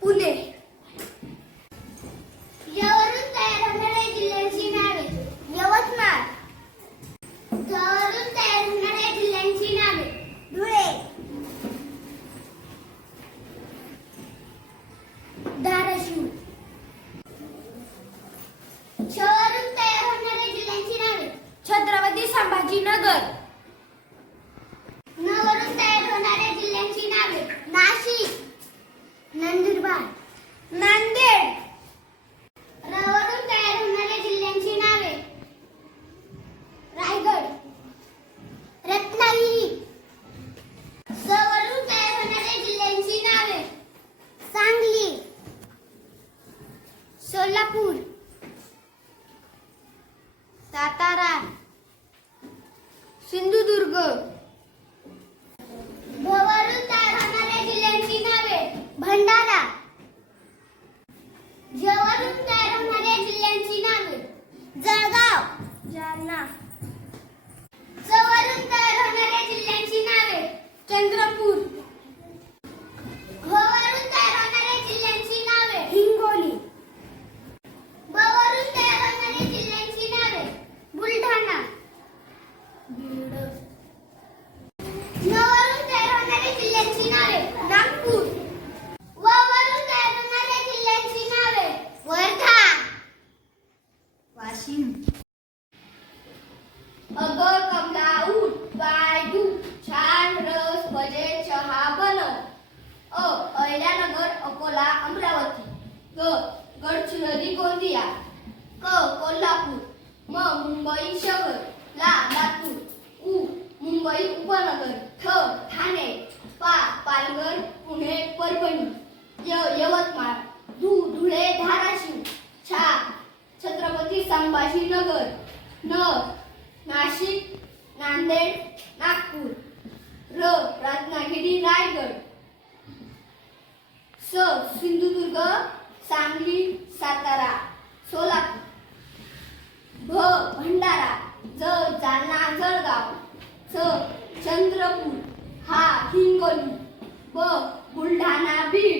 pule. Satara Sindhudurg. भवरून जिल्ह्यांची नावे. भंडारा. जवळून तयार होणाऱ्या जिल्ह्यांची नावे. जळगाव. जालना जवळून तयार होणाऱ्या जिल्ह्यांची नावे चंद्रपूर भवरून तयार होणाऱ्या जिल्ह्यांची नावे हिंगोली बवरून तयार होणाऱ्या जिल्ह्यांची नावे बुलढाणा बीड नवरून तयार होणाऱ्या जिल्ह्यांची नावे नागपूर व वरून तयार होणाऱ्या जिल्ह्यांची नावे वर्धा वाशिम अग कमला उठ बाय धु छान रस भजे चहा बनव. अ अहिल्यानगर अकोला अमरावती. ग गडचिरोली गोंदिया. क कोल्हापूर. म मुंबई शहर. ला लातूर. उ मुंबई उपनगर. ठ ठाणे. पा पालघर पुणे परभणी. य यवतमाळ. धू धुळे धाराशिव. छा छत्रपती संभाजीनगर. न नाशिक नांदेड नागपूर. र रत्नागिरी रायगड. स सिंधुदुर्ग सांगली सातारा सोलापूर. भ भंडारा. ज जालना जळगाव. च चंद्रपूर. हा हिंगोली. ब बुलढाणा बीड.